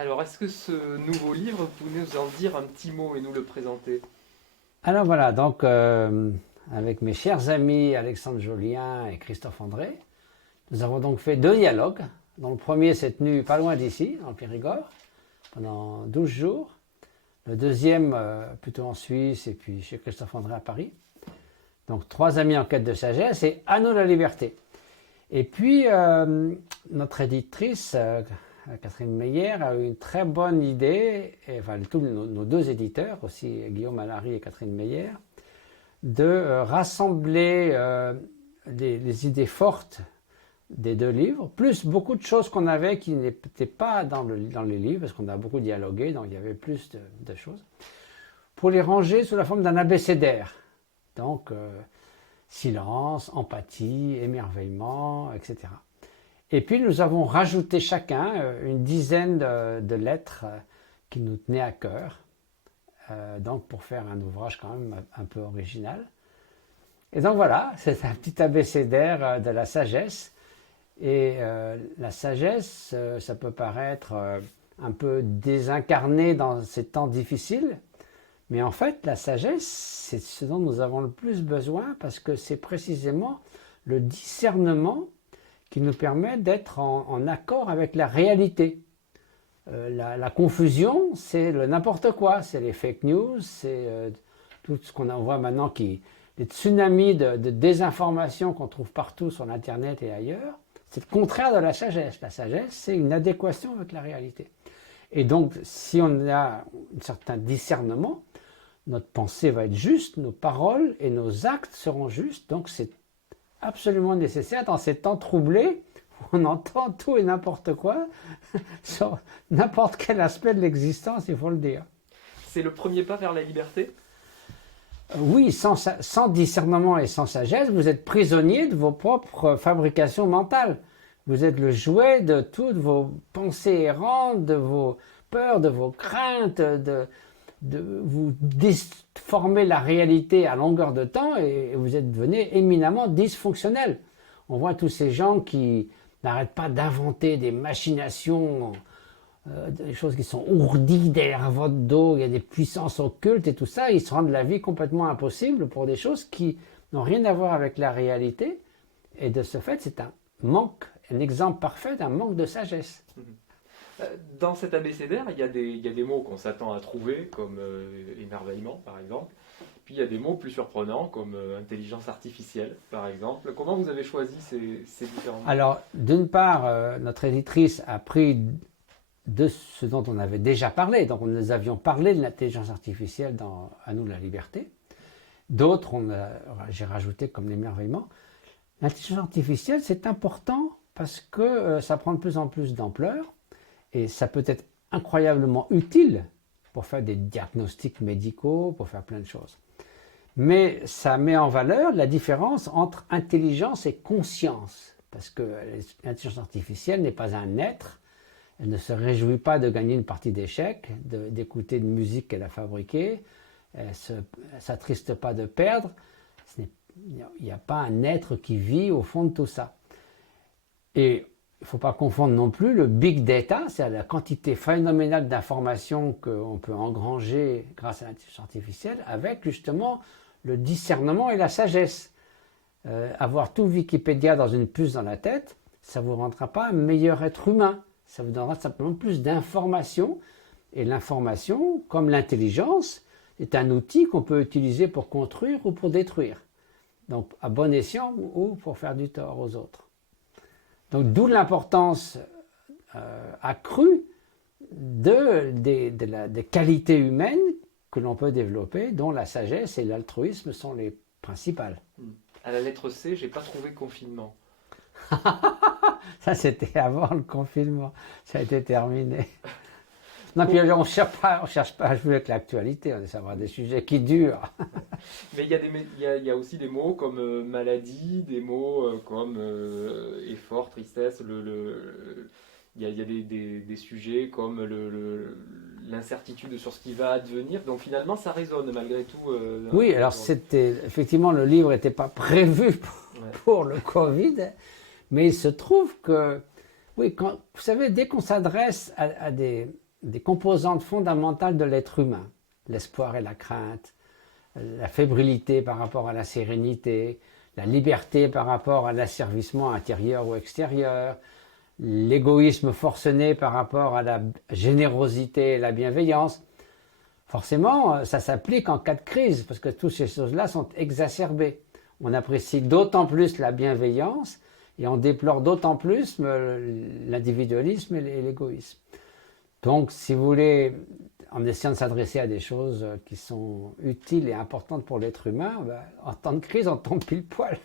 Alors, est-ce que ce nouveau livre, vous pouvez nous en dire un petit mot et nous le présenter? Alors voilà, donc avec mes chers amis Alexandre Jolien et Christophe André, nous avons donc fait deux dialogues, dont le premier s'est tenu pas loin d'ici, dans le Périgord, pendant 12 jours. Le deuxième plutôt en Suisse et puis chez Christophe André à Paris. Donc trois amis en quête de sagesse et à nous la liberté. Et puis notre éditrice, Catherine Meyer, a eu une très bonne idée, et, enfin tous nos deux éditeurs, aussi Guillaume Allary et Catherine Meyer, de rassembler les idées fortes des deux livres, plus beaucoup de choses qu'on avait qui n'étaient pas dans les livres, parce qu'on a beaucoup dialogué, donc il y avait plus de choses, pour les ranger sous la forme d'un abécédaire. Donc, silence, empathie, émerveillement, etc. Et puis, nous avons rajouté chacun une dizaine de lettres qui nous tenaient à cœur, donc pour faire un ouvrage quand même un peu original. Et donc voilà, c'est un petit abécédaire de la sagesse. Et la sagesse, ça peut paraître un peu désincarné dans ces temps difficiles, mais en fait, la sagesse, c'est ce dont nous avons le plus besoin parce que c'est précisément le discernement qui nous permet d'être en accord avec la réalité. La confusion, c'est le n'importe quoi, c'est les fake news, c'est tout ce qu'on voit maintenant, les tsunamis de désinformation qu'on trouve partout sur l'Internet et ailleurs. C'est le contraire de la sagesse. La sagesse, c'est une adéquation avec la réalité. Et donc, si on a un certain discernement, notre pensée va être juste, nos paroles et nos actes seront justes. Donc, c'est absolument nécessaire dans ces temps troublés où on entend tout et n'importe quoi sur n'importe quel aspect de l'existence, il faut le dire. C'est le premier pas vers la liberté? Oui, sans discernement et sans sagesse, vous êtes prisonnier de vos propres fabrications mentales. Vous êtes le jouet de toutes vos pensées errantes, de vos peurs, de vos craintes, vous déformez la réalité à longueur de temps et vous êtes devenu éminemment dysfonctionnel. On voit tous ces gens qui n'arrêtent pas d'inventer des machinations, des choses qui sont ourdies derrière votre dos, il y a des puissances occultes et tout ça, ils se rendent la vie complètement impossible pour des choses qui n'ont rien à voir avec la réalité. Et de ce fait, c'est un manque, un exemple parfait d'un manque de sagesse. Dans cet abécédaire, il y a des mots qu'on s'attend à trouver, comme émerveillement, par exemple. Puis il y a des mots plus surprenants, comme intelligence artificielle, par exemple. Comment vous avez choisi ces différents mots? Alors, d'une part, notre éditrice a pris de ce dont on avait déjà parlé. Donc, nous avions parlé de l'intelligence artificielle dans À nous la liberté. D'autres, j'ai rajouté comme l'émerveillement. L'intelligence artificielle, c'est important parce que ça prend de plus en plus d'ampleur et ça peut être incroyablement utile pour faire des diagnostics médicaux, pour faire plein de choses. Mais ça met en valeur la différence entre intelligence et conscience. Parce que l'intelligence artificielle n'est pas un être. Elle ne se réjouit pas de gagner une partie d'échecs, d'écouter une musique qu'elle a fabriquée. Elle ne s'attriste pas de perdre. Il n'y a pas un être qui vit au fond de tout ça. Et il ne faut pas confondre non plus le big data, c'est-à-dire la quantité phénoménale d'informations qu'on peut engranger grâce à l'intelligence artificielle, avec justement le discernement et la sagesse. Avoir tout Wikipédia dans une puce dans la tête, ça ne vous rendra pas un meilleur être humain. Ça vous donnera simplement plus d'informations. Et l'information, comme l'intelligence, est un outil qu'on peut utiliser pour construire ou pour détruire. Donc à bon escient ou pour faire du tort aux autres. Donc d'où l'importance accrue des qualités humaines que l'on peut développer, dont la sagesse et l'altruisme sont les principales. À la lettre C, j'ai pas trouvé confinement. Ça, c'était avant le confinement. Ça a été terminé. Non, puis on cherche pas à jouer avec l'actualité. On essaie d'avoir des sujets qui durent. Mais il y a aussi des mots comme maladie, des mots comme effort, tristesse. Il y a des sujets comme l'incertitude sur ce qui va advenir. Donc finalement, ça résonne malgré tout. Oui, alors c'était effectivement le livre n'était pas prévu pour le Covid, mais il se trouve que, oui, vous savez, dès qu'on s'adresse à des des composantes fondamentales de l'être humain. L'espoir et la crainte, la fébrilité par rapport à la sérénité, la liberté par rapport à l'asservissement intérieur ou extérieur, l'égoïsme forcené par rapport à la générosité et la bienveillance. Forcément, ça s'applique en cas de crise, parce que toutes ces choses-là sont exacerbées. On apprécie d'autant plus la bienveillance et on déplore d'autant plus l'individualisme et l'égoïsme. Donc, si vous voulez, en essayant de s'adresser à des choses qui sont utiles et importantes pour l'être humain, en temps de crise, on tombe pile poil.